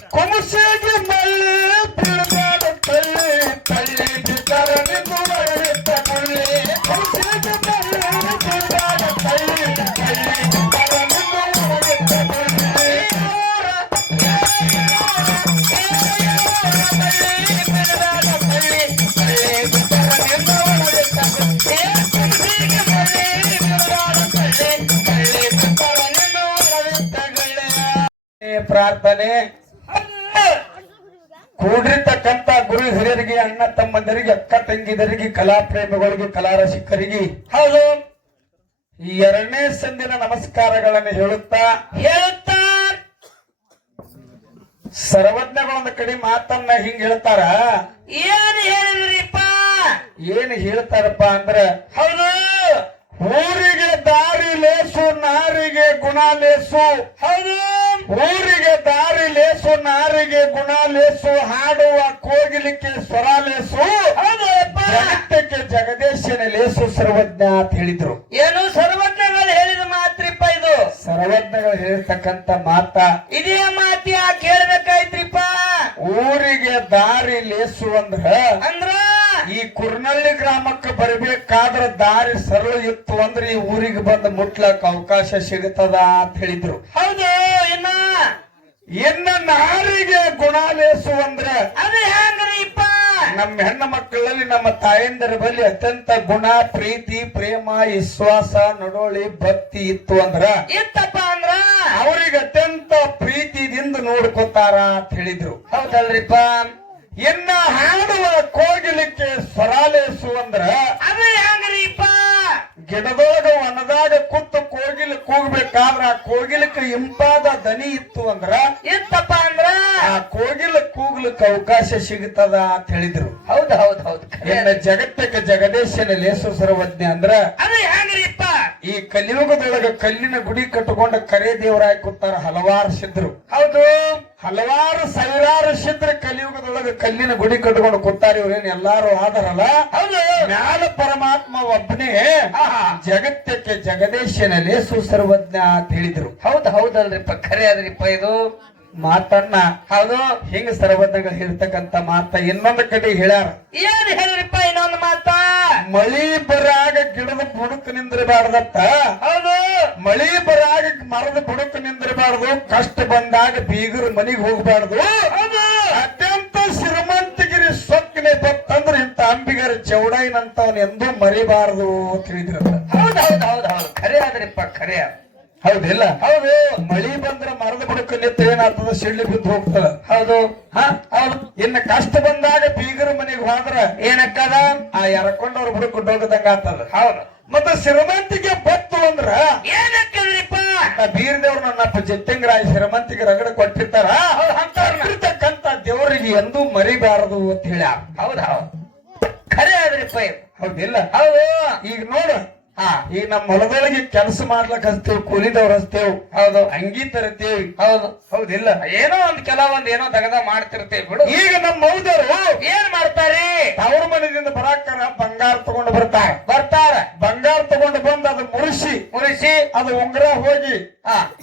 ಕೊಮಸೆಗೆ ಮಳ್ಳಿ ಬಿಡದಾಡ ತಳ್ಳಿ ತಳ್ಳಿ ಬಿದ್ದರನೆ ದುವರಿತ ಕೊಳ್ಳಿ ಕೊಮಸೆಗೆ ಮಳ್ಳಿ ಬಿಡದಾಡ ತಳ್ಳಿ ತಳ್ಳಿ ಬಿದ್ದರನೆ ದುವರಿತ ಕೊಳ್ಳಿ ಬಿಡದಾಡ ತಳ್ಳಿ ತಳ್ಳಿ ಬಿದ್ದರನೆ ದುವರಿತ ಕೊಳ್ಳಿ ಕೊಮಸೆಗೆ ಮಳ್ಳಿ ಬಿಡದಾಡ ತಳ್ಳಿ ತಳ್ಳಿ ಬಿದ್ದರನೆ ದುವರಿತ ಕೊಳ್ಳಿ ಪ್ರಾರ್ಥನೆ ಕೂಡಿರ್ತಕ್ಕಂಥ ಗುರು ಹಿರಿಯರಿಗೆ ಅಣ್ಣ ತಮ್ಮಂದರಿಗೆ ಅಕ್ಕ ತಂಗಿದರಿಗೆ ಕಲಾ ಪ್ರೇಮಿಗಳಿಗೆ ಕಲಾ ರಸಿಕರಿಗೆ ಹೌದು ಈ ಎರಡನೇ ಸಂದಿನ ನಮಸ್ಕಾರಗಳನ್ನು ಹೇಳುತ್ತಾ ಸರ್ವಜ್ಞಗಳೊಂದು ಕಡೆ ಮಾತನ್ನ ಹಿಂಗ್ ಹೇಳ್ತಾರ. ಏನ್ ಹೇಳಿದ್ರಿಪ್ಪ? ಏನ್ ಹೇಳ್ತಾರಪ್ಪ ಅಂದ್ರ ಹೌದು ಊರಿಗೆ ದಾರಿ ಲೇಸು ನಾರಿಗೆ ಗುಣ ಲೇಸು. ಹೌದು ಊರಿಗೆ ದಾರಿ ಲೇಸು ನಾರಿಗೆ ಗುಣ ಲೇಸು ಹಾಡುವ ಕೋಗಿಲಿಕ್ಕೆ ಸ್ವರ ಲೇಸು. ಜಗತ್ತಕ್ಕೆ ಜಗದೇಶನ ಲೇಸು ಸರ್ವಜ್ಞ ಅಂತ ಹೇಳಿದ್ರು. ಏನು ಸರ್ವಜ್ಞಗಳು ಹೇಳಿದ ಮಾತ್ರಿಪ್ಪ ಇದು? ಸರ್ವಜ್ಞಗಳು ಹೇಳಿರ್ತಕ್ಕಂಥ ಮಾತ ಇದೇ ಮಾತು ಯಾಕೆ ಹೇಳ್ಬೇಕಾಯ್ತ್ರಿಪ್ಪ? ಊರಿಗೆ ದಾರಿ ಲೇಸು ಅಂದ್ರ ಈ ಕುರ್ನಳ್ಳಿ ಗ್ರಾಮಕ್ಕೆ ಬರಬೇಕಾದ್ರ ದಾರಿ ಸರಳ ಇತ್ತು ಅಂದ್ರೆ ಈ ಊರಿಗೆ ಬಂದು ಮುಟ್ಲಕ್ ಅವಕಾಶ ಸಿಗುತ್ತದ ಅಂತ ಹೇಳಿದ್ರು. ಹೌದು ಇನ್ನ ನಾರಿಗೆ ಗುಣ ಲೇಸು ಅಂದ್ರೆ ಅದು ಹೆಂಗ್ರಿಪ್ಪ? ನಮ್ಮ ಹೆಣ್ಣು ಮಕ್ಕಳಲ್ಲಿ ನಮ್ಮ ತಾಯಂದರ ಬಳಿ ಅತ್ಯಂತ ಗುಣ ಪ್ರೀತಿ ಪ್ರೇಮ ವಿಶ್ವಾಸ ನಡೋಳಿ ಭಕ್ತಿ ಇತ್ತು ಅಂದ್ರ ಇತ್ತಪ್ಪ ಅಂದ್ರ ಅವ್ರಿಗೆ ಅತ್ಯಂತ ಪ್ರೀತಿದಿಂದ ನೋಡ್ಕೊತಾರ ಅಂತ ಹೇಳಿದ್ರು. ಹೌದಲ್ರಿಪ್ಪ? ಇನ್ನ ಹಾಡುವ ಕೋಗಿಲಿಕ್ಕೆ ಸ್ವರಾಲೇಸು ಅಂದ್ರ ಅದು ಹೆಂಗ್ರಿಪ್ಪ? ಗಿಡದೊಳಗ ವನದಾಗ ಕೂತು ಕೋಗಿಲು ಕೂಗ್ಬೇಕಾದ್ರ ಆ ಕೋಗಿಲಕ್ಕೆ ಇಂಪಾದ ದನಿ ಇತ್ತು ಅಂದ್ರ ಇತ್ತಪ್ಪ ಅಂದ್ರ ಆ ಕೋಗಿಲ ಕೂಗ್ಲಿಕ್ಕೆ ಅವಕಾಶ ಸಿಗುತ್ತದ ಅಂತ ಹೇಳಿದ್ರು. ಹೌದು ಹೌದು ಹೌದು. ಇನ್ನ ಜಗತ್ತಕ್ಕೆ ಜಗದೇಶನ ಲೇಸು ಸರ್ವಜ್ಞ ಅಂದ್ರ ಅದು ಹೆಂಗ್ರಿಪ್ಪ? ಈ ಕಲಿಯುಗದೊಳಗ ಕಲ್ಲಿನ ಗುಡಿ ಕಟ್ಟಿಕೊಂಡ ಕರೆ ದೇವರಾಗಿ ಕೂತಾರ ಹಲವಾರು ಸಿದ್ರು. ಹೌದು ಹಲವಾರು ಸಾವಿರಾರು ಸಿದ್ರ ಕಲಿಯುಗದೊಳಗ ಕಲ್ಲಿನ ಗುಡಿ ಕಟ್ಟಿಕೊಂಡು ಕೂತಾರ. ಇವ್ರೇನ್ ಎಲ್ಲಾರು ಆದರಲ್ಲ. ಹೌದು ಜ್ಞಾನ ಪರಮಾತ್ಮ ಒಬ್ಬನೇ ಜಗತ್ತಕ್ಕೆ ಜಗದೇಶನ ಲೇಸು ಸರ್ವಜ್ಞ ಅಂತ ಹೇಳಿದ್ರು. ಹೌದು ಹೌದಲ್ರಿಪ್ಪ? ಖರೆ ಅದ್ರಿಪ್ಪ ಇದು ಮಾತನ್ನ. ಹೌದು ಹಿಂಗ ಸರ್ವಜ್ಞಗಳು ಹೇಳ್ತಕ್ಕಂತ ಮಾತ ಇನ್ನೊಂದು ಕಡೆ ಹೇಳ್ಯಾರ. ಏನ್ ಹೇಳಿದ್ರಿಪ್ಪ ಇನ್ನೊಂದು ಮಾತ? ಮಳಿ ಬರಾಗ ಗಿಡದ ಬುಡಕ್ ನಿಂದ್ರಬಾರ್ದತ್ತ. ಹೌದು ಮಳಿ ಬರಾಗ ಮರದ ಬುಡಕ್ ನಿಂದ್ರಬಾರ್ದು. ಕಷ್ಟ ಬಂದಾಗ ಬೀಗರು ಮನಿಗ್ ಹೋಗ್ಬಾರ್ದು. ಅತ್ಯಂತ ಶ್ರೀಮಂತಗಿರಿ ಸೊಕ್ಕನೆ ಬತ್ತಂದ್ರ ಇಂತ ಅಂಬಿಗರ ಚೌಡೈನಂತವನ್ ಎಂದೂ ಮರಿಬಾರದು ಅಂತ ಹೇಳಿದ್ರಂತ. ಹೌದು ಹೌದು ಹೌದು ಹೌದು. ಖರೆ ಆದ್ರಿಪ್ಪ ಖರೆ. ಹೌದಿಲ್ಲ? ಹೌದು ಮಳಿ ಬಂದ್ರ ಮರದ ಬುಡಕ ನಿಂತ ಏನಾಗ್ತದ? ಸಿಳ್ಳಿ ಬಿದ್ದು ಹೋಗ್ತದ. ಹೌದು ಹೌದು. ಇನ್ನು ಕಷ್ಟ ಬಂದಾಗ ಬೀಗರ ಮನೆಗೆ ಹೋದ್ರ ಏನಕ್ಕದ? ಆ ಎರ್ಕೊಂಡವ್ರ ಬುಡಕ್ ಡೋಗದಂಗ ಆಗ್ತದ. ಹೌದು. ಮತ್ತೆ ಶ್ರೀಮಂತಿಗೆ ಬತ್ತು ಅಂದ್ರ ಏನಕ್ಕಲ್ರಿಪ್ಪ? ಬೀರದೇವ್ರ ನನ್ನ ಜತ್ತಂಗರಾಯ ಶ್ರೀಮಂತಿಗೆ ರಗಡ ಕೊಟ್ಟಿರ್ತಾರ. ಅಂತಕ್ಕಂತ ದೇವರಿಗೆ ಎಂದೂ ಮರಿಬಾರದು ಅಂತ ಹೇಳ್ಯಾರ. ಹೌದು ಹೌದು ಖರೆ ಆದ್ರಿಪ್ಪ. ಹೌದಿಲ್ಲ? ಹೌದು. ಈಗ ನೋಡು ಈಗ ನಮ್ಮ ಹೊಲದೊಳಗೆ ಕೆಲಸ ಮಾಡ್ಲಕ್ ಹಚ್ತೇವ್, ಕೂಲಿದವ್ರ ಹಚ್ತೇವ್. ಹೌದು. ಅಂಗಿ ತರತೇವಿ. ಹೌದು ಹೌದಿಲ್ಲ? ಏನೋ ಒಂದ್ ಕೆಲವೊಂದ್ ಏನೋ ದಗದ ಮಾಡ್ತಿರ್ತೇವೆ ಬಿಡು. ಈಗ ನಮ್ಮ ಮೌದವರು ಏನ್ ಮಾಡ್ತಾರಿ? ಅವ್ರ ಮನೆಯಿಂದ ಬರಾಕರ ಬಂಗಾರ ತಗೊಂಡು ಬರ್ತಾರ. ಬಂಗಾರ ತಗೊಂಡು ಬಂದ್ ಅದು ಮುರಿಸಿ ಅದು ಉಂಗ್ರ ಹೋಗಿ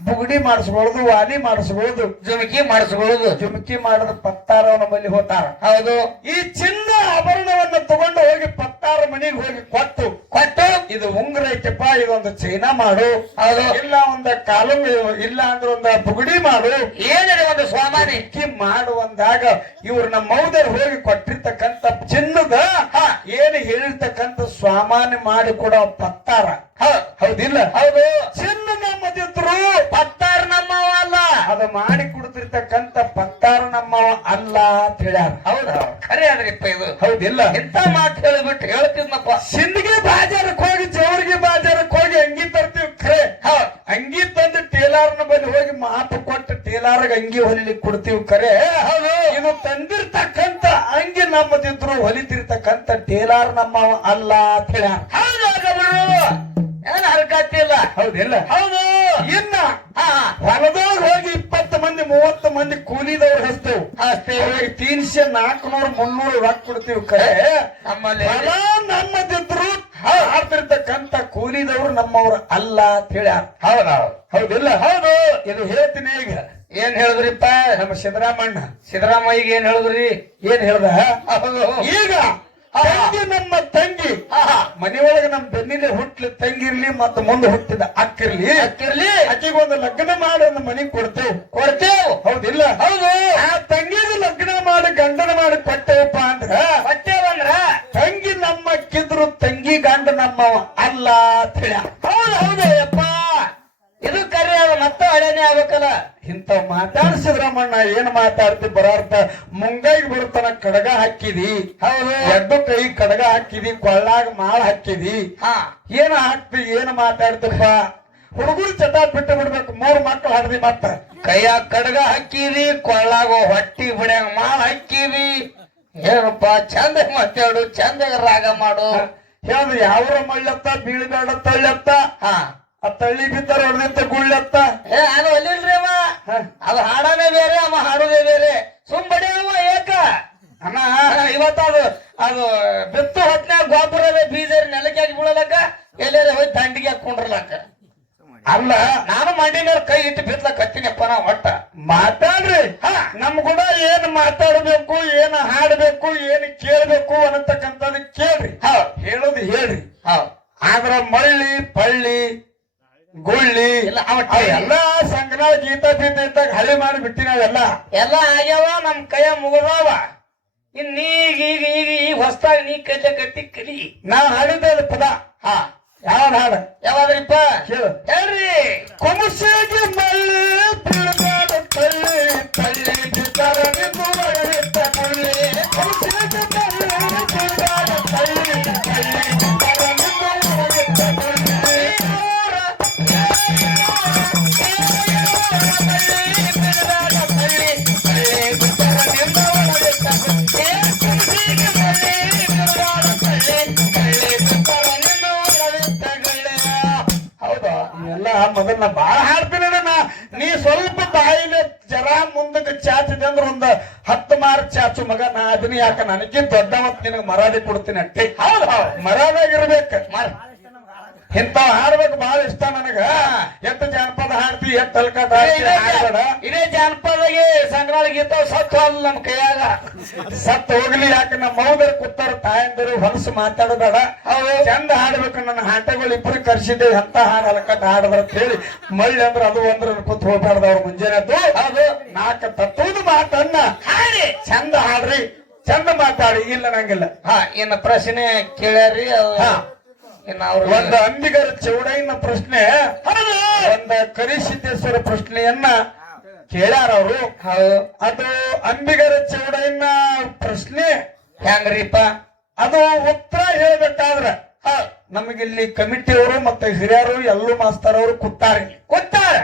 ಬುಗುಡಿ ಮಾಡಿಸ್ಕೊಳ್ಳೋದು, ವಾಲಿ ಮಾಡಿಸ್ಕೊಳ್ಳೋದು, ಜುಮಕಿ ಮಾಡಿಸ್ಕೊಳ್ಳೋದು. ಜುಮಕಿ ಮಾಡದ ಪತ್ತಾರವನ ಬಳಿ ಹೋಗ್ತಾರ. ಹೌದು. ಈ ಚಿನ್ನ ಆಭರಣವನ್ನ ತಗೊಂಡು ಹೋಗಿ ಪತ್ತಾರ ಮನೆಗೆ ಹೋಗಿ ಕೊಟ್ಟು ಇದು ಉಂಗ್ರ ಐತೆಪ್ಪ, ಇದೊಂದು ಚೈನಾ ಮಾಡು. ಹೌದು. ಇಲ್ಲ ಒಂದು ಕಾಲು, ಇಲ್ಲ ಅಂದ್ರೆ ಒಂದು ಬುಗುಡಿ ಮಾಡು, ಏನಿದೆ ಒಂದು ಸ್ವಾಮಾನಿ ಮಾಡುವಂದಾಗ ಇವ್ರು ನಮ್ಮ ಮೌದರ್ ಹೋಗಿ ಕೊಟ್ಟಿರ್ತಕ್ಕಂಥ ಚಿನ್ನದ ಏನು ಹೇಳಿರ್ತಕ್ಕಂಥ ಸ್ವಾಮಾನ್ಯ ಮಾಡಿ ಕೊಡೋ ಪತ್ತಾರ. ಹೌದಿಲ್ಲ? ಹೌದು. ಚಿನ್ನ ನಮ್ಮದಿದ್ರು ಪತ್ತಾರ ನಮ್ಮವ ಅಲ್ಲ. ಅದು ಮಾಡಿ ಕೊಡ್ತಿರ್ತಕ್ಕಂಥ ಪತ್ತಾರ ನಮ್ಮವ ಅಲ್ಲ ಅಂತ ಹೇಳ್ಯಾರ. ಹೌದು ಖರೆ ಆದ್ರಿಪ್ಪ ಇದು. ಹೌದಿಲ್ಲ? ಎಂತ ಮಾತು ಹೇಳಿಬಿಟ್ಟು ಹೇಳ್ತಿದ್ನಪ್ಪ. ಸಿಂದಗಿ ಬಾಜಾರಕ್ಕೆ ಹೋಗಿ ಜವರ್ಗಿ ಬಾಜಾರಕ್ಕೆ ಹೋಗಿ ಅಂಗಿ ತರ್ತೀವಿ. ಖರೆ ಅಂಗಿ ತಂದು ಟೇಲಾರ್ನ ಬಳಿ ಹೋಗಿ ಮಾತು ಕೊಟ್ಟು ಟೇಲಾರ್ಗ ಅಂಗಿ ಹೊಲಿಲಿಕ್ಕೆ ಕೊಡ್ತೀವಿ. ಖರೆ ಇದು ತಂದಿರ್ತಕ್ಕಂಥ ಅಂಗಿ ನಮ್ಮದಿದ್ರು ಹೊಲಿತಿರ್ತಕ್ಕಂಥ ಟೇಲಾರ್ ನಮ್ಮವ ಅಲ್ಲ ಅಂತ ಹೇಳ್ಯಾರ. ಏನ್ ಹರಕತ್ತಿಲ್ಲ. ಹೌದಿಲ್ಲ? ಹೌದು. ಇನ್ನ ಹೊಲದೊಳಗೆ ಹೋಗಿ 20 ಮಂದಿ 30 ಮಂದಿ ಕೂಲಿದವ್ರು ಹಚ್ತೇವ್. ಅವ್ರಿಗೆ 300 400 300 ರೊಕ್ಕ ಕೊಡ್ತೀವಿ. ಖರೆ ನಮ್ಮಲ್ಲಿ ನಮ್ಮದಿದ್ರು ಆಡ್ತಿರ್ತಕ್ಕಂಥ ಕೂಲಿದವ್ರು ನಮ್ಮವ್ರು ಅಲ್ಲ ಅಂತ ಹೇಳ್ಯಾರ. ಹೌದೌದು. ಹೌದಿಲ್ಲ? ಹೌದು. ಇದು ಹೇಳ್ತೀನಿ ಈಗ ಏನ್ ಹೇಳಿದ್ರಿಪ್ಪ ನಮ್ಮ ಸಿದ್ದರಾಮಣ್ಣ ಸಿದ್ದರಾಮಯ್ಯಗೆ ಏನ್ ಹೇಳಿದ್ರಿ? ಏನ್ ಹೇಳ್ದ? ಹೌದು. ಈಗ ತಂಗಿ ನಮ್ಮ ತಂಗಿ ಮನೆಯೊಳಗೆ ನಮ್ಮ ಬೆನ್ನಿಲೆ ಹುಟ್ಲಿ ತಂಗಿರ್ಲಿ ಮತ್ತ ಮುಂದೆ ಹುಟ್ಟಿದ ಅಕ್ಕಿರ್ಲಿ ಅಕ್ಕಿರ್ಲಿ ಅಕ್ಕಿಗೊಂದು ಲಗ್ನ ಮಾಡಿ ಒಂದು ಮನಿ ಕೊಡ್ತೇವ್ ಹೌದಿಲ್ಲ? ಹೌದು. ಆ ತಂಗಿಗೆ ಲಗ್ನ ಮಾಡಿ ಗಂಡನ ಮಾಡಿ ಕೊಟ್ಟೇವಪ್ಪ ಅಂದ್ರ ಬಟ್ಟೆವಂದ್ರ ತಂಗಿ ನಮ್ಮ ಅಕ್ಕಿದ್ರು ತಂಗಿ ಗಂಡ ನಮ್ಮವ ಅಲ್ಲ ಅಂತ ಹೇಳ. ಹೌದು ಹೌದು ಯಪ್ಪ, ಇದು ಕರೆ ಅದ ಮತ್ತೆ ಹಳೇನೆ ಆಗ್ಬೇಕಲ್ಲ. ಇಂತ ಮಾತಾಡ್ಸಿದ್ರಮ್ಮಣ್ಣ ಏನ್ ಮಾತಾಡ್ತಿ ಬರಾರ್ಥ ಮುಂಗೈಗೆ ಬಿಡ್ತಾನ ಕಡಗ ಹಾಕಿದಿ. ಹೌದು. ಎರಡು ಕೈ ಕಡಗ ಹಾಕಿದಿ, ಕೊಳ್ಳಾಗ ಮಾಳ ಹಾಕಿದಿ. ಏನ್ ಹಾಕ್ತಿ ಏನ್ ಮಾತಾಡ್ತಿಪ್ಪ? ಹುಡುಗರು ಚಟ ಬಿಟ್ಟು ಬಿಡ್ಬೇಕು. 3 ಮಕ್ಕಳು ಹಡ್ದಿ ಮತ್ತ ಕೈಯಾಗ ಕಡಗ ಹಾಕಿದಿ, ಕೊಳ್ಳಾಗೋ ಹೊಟ್ಟಿ ಬಿಡ್ಯಾಂಗ ಮಾಲ್ ಹಾಕಿದಿ. ಏನಪ್ಪ ಚಂದ ಮಾತಾಡು, ಚಂದಾಗ ರಾಗ ಮಾಡು. ಹೇಳ್ದು ಯಾವ್ರ ಮಳ್ಳತ್ತ ಬೀಳ್ಬೇಡ ತಳ್ಳತ್ತ. ಆ ತಳ್ಳಿ ಬಿದ್ದಾರ ಹೊಡೆದಿತ್ತ ಗುಳ್ಳತ್ತ. ಅದು ಅಲ್ಲಿಲ್ರಿ ಅವ, ಅದು ಹಾಡನೇ ಬೇರೆ ಅವ ಹಾಡುದೇ ಬೇರೆ. ಸುಮ್ ಬಡಿ ಅವ ಏಕ ಅಣ್ಣ ಇವತ್ತು ಅದು ಬಿತ್ತು ಹೊತ್ನ್ಯಾಗ ಗೊಬ್ಬರದ ಬೀಜ ನೆಲಕ್ಕೆ ಹಾಕಿ ಬೀಳಲಕ್ಕ, ಎಲ್ಲಾರ ಹೋಗಿ ದಂಡಿಗೆ ಹಾಕೊಂಡ್ರಲಕ್ಕ. ಅಲ್ಲ ನಾನು ಮಂಡಿನ ಕೈ ಇಟ್ಟು ಬಿತ್ಲಕ್ ಹತ್ತೀನಪ್ಪ ನಾ ಒಟ್ಟ. ಮಾತಾಡ್ರಿ. ನಮ್ ಕೂಡ ಏನ್ ಮಾತಾಡ್ಬೇಕು, ಏನ್ ಹಾಡ್ಬೇಕು, ಏನ್ ಕೇಳ್ಬೇಕು ಅನ್ನತಕ್ಕಂಥದ್ದು ಕೇಳ್ರಿ. ಹೇಳೋದು ಹೇಳ್ರಿ. ಆದ್ರ ಮಳ್ಳಿ ಪಳ್ಳಿ ಗುಳ್ಳಿ ಎಲ್ಲಾ ಸಂಘನಾಳ ಗೀತಾ ಬೀತ ಇದ್ದಾಗ ಹಳಿ ಮಾಡಿ ಬಿಟ್ಟಿ ನಾವೆಲ್ಲ ಎಲ್ಲ ಆಗ್ಯಾವ, ನಮ್ ಕೈಯ ಮುಗದಾವ. ಇನ್ನೀಗ ಈಗ ಈಗ ಈಗ ಹೊಸದಾಗಿ ನೀ ಕೈಲೆ ಕಟ್ಟಿ ಕಲಿ. ನಾವ್ ಹಾಡಿದ್ದೆ ಪದ. ಯಾವ್ದು ಹಾಡ? ಯಾವಾದ್ರಿಪ್ಪ ಹೇಳು. ಹೇಳ್ರಿ. ಕೊಮಸೆಗೆ ಮಳ್ಳಿ ಬೀಳ್ಬೇಡ ತಳ್ಳಿ ತಳ್ಳಿ ಬಿದ್ದಾರ ನಿಂತ ಮುಳ್ಳಿ. ಕೊಮಸೆಗೆ ಮಳ್ಳಿ ಬೀಳ್ಬೇಡ ತಳ್ಳಿ ತಳ್ಳಿ ಬಿದ್ದಾರ ನಿಂತ ಮುಳ್ಳಿ. ಮೊದಲ ಬಾಳ ಹಾಡ್ತೀನಿ ನೀ ಸ್ವಲ್ಪ ಬಾಯಿಲೆ ಜರ ಮುಂದಕ್ಕೆ ಚಾಚಿದೆ ಅಂದ್ರೆ ಒಂದು 10 ಮಾರ್ ಚಾಚು ಮಗ. ನಾ ಅದನ್ನ ಯಾಕ ನನಗೆ ದೊಡ್ಡವತ್ ನಿನಗೆ ಮರಾದಿ ಕೊಡ್ತೀನಿ ಅಟ್ಟೆ. ಹೌದು ಮರಾದಾಗಿರ್ಬೇಕ. ಇಂತ ಹಾಡ್ಬೇಕು ಬಾಳ ಇಷ್ಟ ನನಗ. ಎಷ್ಟು ಜಾನಪದ ಹಾಡ್ತಿ, ಎಷ್ಟು ಅಲ್ಕದ ಹಾಡ್ಬೇಡ. ಇದೇ ಜಾನಪದಗೆ ಸಂಗ್ರಹ ಗೀತ ಸತ್ತು ಅಲ್ಲ ನಮ್ ಕೈಯಾಗ. ಸತ್ ಹೋಗ್ಲಿ, ಯಾಕೆ ನಮ್ಮ ಮೌದರ್ ಕೂತಾರ ತಾಯಂದರು ಹೊಲಸು ಮಾತಾಡಬೇಡ. ಚಂದ ಹಾಡ್ಬೇಕು. ನನ್ನ ಹಾಟಗಳು ಇಬ್ರು ಕರ್ಸಿದ್ದೆ ಎಂತ ಹಾಡು ಅಲ್ಕಟ್ಟ ಹಾಡದ್ರ ಅಂತ ಹೇಳಿ ಮಳ್ಳಿ ಅಂದ್ರ ಅದು ಒಂದ್ರ ಕೂತ್ ಹೋಗ್ಬಾರ್ದು. ಅವ್ರ ಮುಂಜಾನೆದ್ದು ಅದು 4 ತತ್ವದ ಮಾತನ್ನ ಹಾಡಿ ಚಂದ ಹಾಡ್ರಿ, ಚಂದ ಮಾತಾಡಿ. ಇಲ್ಲ ನಂಗಿಲ್ಲ. ಇನ್ನ ಪ್ರಶ್ನೆ ಕೇಳ್ಯಾರಿ. ಒಂದು ಅಂಬಿಗರ ಚೌಡಯ್ಯನ ಪ್ರಶ್ನೆ, ಒಂದು ಕರಿಸಿದ್ದೇಶ್ವರ ಪ್ರಶ್ನೆಯನ್ನ ಕೇಳ್ಯಾರ ಅವರು. ಅದು ಅಂಬಿಗರ ಚೌಡಯ್ಯನ ಪ್ರಶ್ನೆ ಹೆಂಗ್ರಿಪ್ಪ? ಅದು ಉತ್ತರ ಹೇಳ್ಬೇಕಾದ್ರ ನಮಗಿಲ್ಲಿ ಕಮಿಟಿಯವರು ಮತ್ತೆ ಹಿರಿಯರು ಎಲ್ಲೂ ಮಾಸ್ತರ್ ಅವರು ಕೂತಾರ.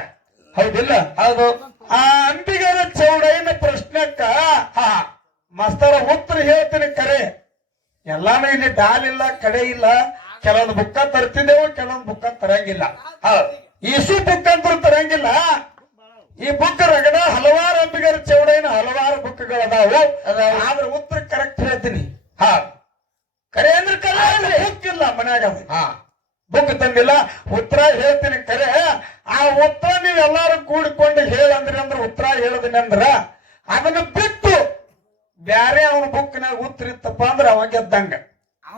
ಹೌದಿಲ್ಲ? ಹೌದು. ಆ ಅಂಬಿಗರ ಚೌಡಯ್ಯನ ಪ್ರಶ್ನೆಕ್ಕ ಮಾಸ್ತರ ಉತ್ತರ ಹೇಳ್ತೀನಿ ಕರೆ. ಎಲ್ಲಾನು ಇಲ್ಲಿ ಡಾಲ್ ಇಲ್ಲ, ಕಡೆ ಇಲ್ಲ. ಕೆಲವೊಂದು ಬುಕ್ಕ ತರ್ತಿದ್ದೆವು, ಕೆಲವೊಂದು ಬುಕ್ಕ ತರಂಗಿಲ್ಲ. ಈಸು ಬುಕ್ ಅಂತೂ ತರಂಗಿಲ್ಲ. ಈ ಬುಕ್ ರಗಡ ಹಲವಾರು ಅಂಬಿಗರ ಚೌಡಯ್ಯನ ಹಲವಾರು ಬುಕ್ಗಳದಾವು. ಆದ್ರೆ ಉತ್ತರ ಕರೆಕ್ಟ್ ಹೇಳ್ತೀನಿ. ಕರೆ ಅಂದ್ರೆ ಕರೆ ಬುಕ್ ಇಲ್ಲ ಮನ್ಯಾಗ. ಬುಕ್ ತಂದಿಲ್ಲ, ಉತ್ತರ ಹೇಳ್ತೀನಿ ಕರೆ. ಆ ಉತ್ತರ ನೀವ್ ಎಲ್ಲಾರು ಕೂಡಿಕೊಂಡು ಹೇಳಂದ್ರಿ ಅಂದ್ರೆ ಉತ್ತರ ಹೇಳದಿನಿ ಅಂದ್ರ ಅದನ್ನ ಬಿಟ್ಟು ಬ್ಯಾರೆ ಅವನ ಬುಕ್ನಾಗ ಉತ್ತರ ಇತ್ತಪ್ಪ ಅಂದ್ರ ಅವ ಗೆದ್ದಂಗ,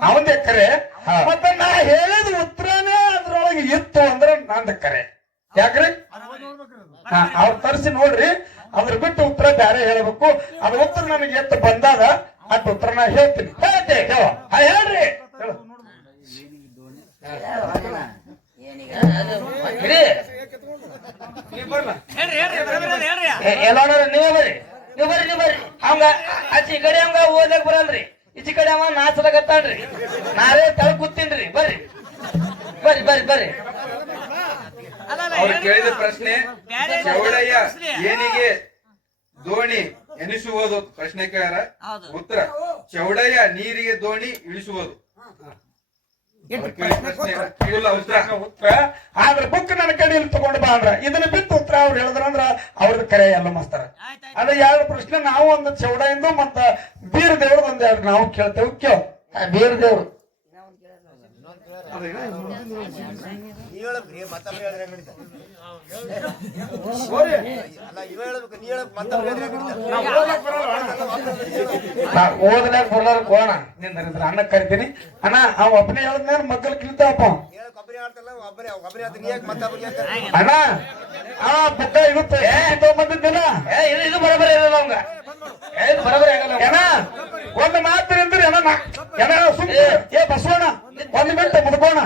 ಅವಂದೇ ಕರೆ. ಮತ್ತೆ ನಾ ಹೇಳಿದ ಉತ್ತರನೇ ಅದ್ರೊಳಗೆ ಇತ್ತು ಅಂದ್ರೆ ನಂದ ಕರೆ. ಯಾಕ್ರಿ? ಅವ್ರು ತರಿಸಿ ನೋಡ್ರಿ. ಅದ್ರ ಬಿಟ್ಟು ಉತ್ತರ ಬ್ಯಾರೆ ಹೇಳ್ಬೇಕು. ಅದ್ರ ಉತ್ತರ ನನಗೆ ಎತ್ತು ಬಂದಾಗ ಅಟ್ ಉತ್ತರ ನಾ ಹೇಳ್ತೀನಿ. ಹೇಳ್ರಿ. ಎಲ್ಲೋಣ ನೀವೇ ಬರ್ರಿ, ನೀವ್ ಬರ್ರಿ. ಹಂಗ ಆಚಿ ಕಡೆ ಹಂಗ ಓದಕ್ ಬರಲ್ರಿ, ಈಚಿ ಕಡೆ ಅವ ನಾಚಲಕತ್ತಾನ್ರಿ. ನಾರೇ ತಳ ಕೂತೀನ್ರಿ. ಬರ್ರಿ. ಅವ್ರು ಕೇಳಿದ ಪ್ರಶ್ನೆ, ಚೌಡಯ್ಯ ಏನಿಗೆ ದೋಣಿ ಎನಿಸುವುದು ಪ್ರಶ್ನೆ ಕೇಳ್ಯಾರ. ಉತ್ತರ, ಚೌಡಯ್ಯ ನೀರಿಗೆ ದೋಣಿ ಇಳಿಸುವುದು. ಉತ್ತರ ಆದ್ರೆ ಬುಕ್ ನನ್ನ ಕಡೆಯಲ್ಲಿ ತಗೊಂಡು ಬಾ ಅಂದ್ರ ಇದನ್ನ ಬಿಟ್ಟು ಉತ್ತರ ಅವ್ರು ಹೇಳಿದ್ರಂದ್ರ ಅವ್ರದ್ದು ಕರೆ ಎಲ್ಲ ಮಾಸ್ತರ. ಅದ 2 ಪ್ರಶ್ನೆ ನಾವು ಒಂದು ಚೌಡಯ್ಯಂದು ಮತ್ತ ಬೀರ್ ದೇವ್ರದ್ದು ಒಂದ್ 2 ನಾವು ಕೇಳ್ತೇವೆ. ಬೀರ್ ದೇವ್ರು ಓದ್ಲಾಕ ಬರ್ಲಾರ ಕೋಣ ನಿಂದ್ರ ಅಣ್ಣ ಕರಿತೀನಿ ಅಣ್ಣ ಅವ್ ಒಬ್ಬನೇ ಹೇಳದ್ಮೇಲೆ ಮಕ್ಕಳು ಕಿಲ್ತಾವಪ್ಪ ಅಣ್ಣ ಆ ಬುಕ್ಕ ಇದು ಬಂದಿದ್ದಿಲ್ಲ ಇದು ಬರಬರಿ ಇರಲ್ಲ ಅವಂಗ ಇದು ಬರಬರಿ ಆಗಲ್ಲ ಏನ ಒಂದು ಮಾತು ನಿಂದ್ರಿ ಏನ ಸುಮ್ಮನೆ ಏ ಬಸವಣ್ಣ ಒಂದು ಮಿನಿಟ್ ಮುದ್ಕೋಣ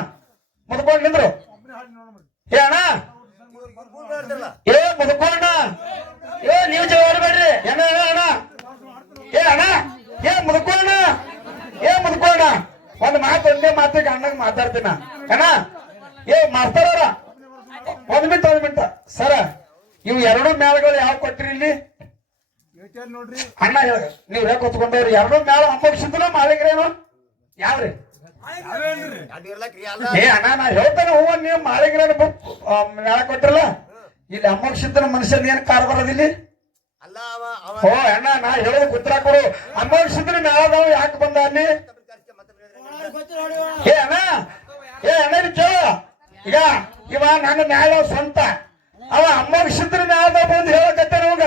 ನಿಂದ್ರು ಏ ಅಣ್ಣ ಏ ಮುದ್ಕೋಣ ನೀವು ಜವಾಬ್ದಾರಿ ಬೇಡ್ರಿ ಏನ ಅಣ್ಣ ಏ ಅಣ್ಣ ಏ ಮುದ್ಕೋಣ ಒಂದು ಮಾತು ಒಂದೇ ಮಾತಿಗೆ ಅಣ್ಣಗ್ ಮಾತಾಡ್ತೀನ ಅಣ್ಣ ಏ ಮಾಸ್ತರ ಒಂದ್ ಮಿನಿಟ್ ಸರ ಇವು ಎರಡು ಮೇಳಗಳು ಯಾವ ಕೊಟ್ರಿ ಇಲ್ಲಿ ಅಣ್ಣ ಹೇಳ ನೀವ್ ಯಾಕೆ ಹೊತ್ಕೊಂಡವ್ರಿ ಎರಡು ಮೇಳ ಅಮ್ಮೋಕ್ಷಿದ್ರು ಮಾಳಿಗ್ರೇನು ಯಾವ್ರಿ ಏ ಅಣ್ಣ ನಾ ಹೇಳ್ತಾನೆ ಹೂವ ನೀವು ಮಾಳಿಗ್ರೇನು ಮೇಳ ಕೊಟ್ರಲ್ಲ ಇಲ್ಲಿ ಅಮ್ಮೋಕ್ಷಿದ್ರ ಮನುಷ್ಯನ್ ಏನ್ ಕಾರ್ ಬರೋದಿಲ್ಲಿ ಓ ಅಣ್ಣ ನಾ ಹೇಳೋದು ಉತ್ತರ ಕೊಡು ಅಮ್ಮೋಕ್ಷಿದ್ರ ಮೇಳದವ ಯಾಕೆ ಬಂದ ಅಲ್ಲಿ ಏ ಅಣ್ಣ ಕೇಳ ಈಗ ಇವ ನನ್ನ ನ್ಯಾಯ ಸ್ವಂತ ಅವ ಅಮ್ಮೋಕ್ಷಿದ್ರ ನ್ಯಾಯದ ಬಂದು ಹೇಳಕತ್ತೇನೆ ಅವಾಗ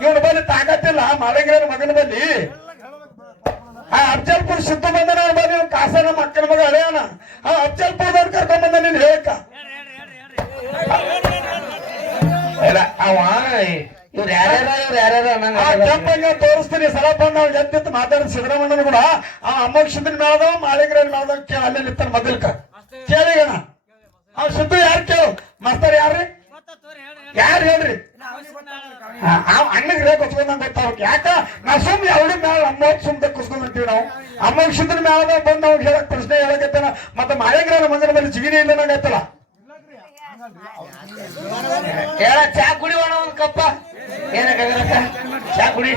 ಇವನ ಬಲ್ಲಿ ತಾಕತ್ತಿಲ್ಲ ಮಾಳಿಗ್ರೇನ ಮಗನ ಬಲ್ಲಿ ಆ ಅಫ್ಜಲ್ಪುರ್ ಸಿದ್ದು ಬಂದನ ಬಲ್ಲಿ ಕಾಸನ ಮಕ್ಕಳ ಮಗ ಹಳೆಯನ ಆ ಅಫ್ಜಲ್ಪುರದವ್ರು ಕರ್ಕೊಂಡ್ ಬಂದ ನೀನ್ ಹೇಳಕ್ಕ ಇಲ್ಲ ಅವ ಇವ್ರು ಯಾರ್ಯಾರ ಕೆಂಪಂಗ ತೋರಿಸ್ತೀನಿ ಸಲ ಬಂದ ಅವ್ನು ಎದ್ದಿತ್ತು ಮಾತಾಡಿದ ಸಿದ್ದರಾಮಣ್ಣನ ಕೂಡ ಆ ಅಮ್ಮೋಕ್ಷಿದ್ರ ಮೇಳದವ ಮಾಳಿಗ್ರೇನ ಮೇಳದವ ಅಲ್ಲಿ ನಿಂತಾನ ಮೊದಲ್ಕ ಕೇಳಿಗಣ ಅವ್ ಸಿದ್ದು ಯಾರು ಕೇಳು ಮಾಸ್ತರ್ ಯಾರ್ರಿ ಯಾರು ಹೇಳ್ರಿ ಅಣ್ಣಗ್ ರೇಖ ಹೊಚ್ಕೊಂಡಂಗ ಗೊತ್ತಾವ್ ಯಾಕ ನಾ ಸುಮ್ ಎರಡು ಮೇಳ ಅಮ್ಮೋಗ್ ಸುಮ್ದ ಕುಸ್ಕೊಂಡಿರ್ತೀವಿ ನಾವು ಅಮ್ಮೋಕ್ಷಿದ್ರ ಮೇಳದಾಗ ಬಂದ್ ಅವ್ನು ಹೇಳಕ್ ಪ್ರಶ್ನೆ ಹೇಳಕತ್ತೇನ ಮತ್ತೆ ಮಾಳಿಗ್ರೇನ ಮಗನ ಮೇಲೆ ಜಿಗಿನಿ ಇಲ್ಲ ನಂಗೈತಲ್ಲ ಹೇಳ ಚಾ ಕುಡಿಯೋಣ ಒಂದ್ ಕಪ್ಪ ಏನಾಗಕ್ಕ ಚಾ ಕುಡಿ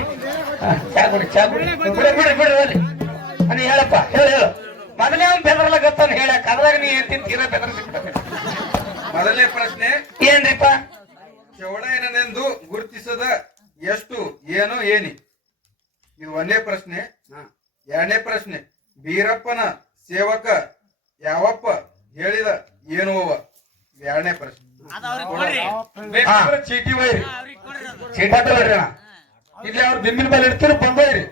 ಬಿಡ್ರಿ ಅನಿ ಹೇಳಪ್ಪ ಹೇಳು ಮೊದಲೇ ಅವ್ನು ಬೆದರ್ಲಕತ್ತಾನ ಹೇಳಕ್ ಅದ್ರಾಗ ನೀ ಏನ್ ತಿಂತೀರ ಬೆದರ್ಸಿಬಿಟ್ಟ ಮೊದಲನೇ ಪ್ರಶ್ನೆ ಏನ್ರಿಪ್ಪ ಚೌಡಯ್ಯನೆಂದು ಗುರುತಿಸದ ಎಷ್ಟು ಏನು ಏನಿ ಇದು ಒಂದೇ ಪ್ರಶ್ನೆ. ಎರಡನೇ ಪ್ರಶ್ನೆ ಬೀರಪ್ಪನ ಸೇವಕ ಯಾವಪ್ಪ ಹೇಳಿದ ಏನು ಅವ ಎರಡನೇ ಪ್ರಶ್ನೆ. ಚೀಟಿ ಒಯ್ರಿ ಚೀಟಿ ಇಲ್ಲಿ ಅವ್ರ ದಿಮ್ಮಿನ ಮೇಲೆ ಇಡ್ತೀರಿ ಬಂದೋಯ್ರಿ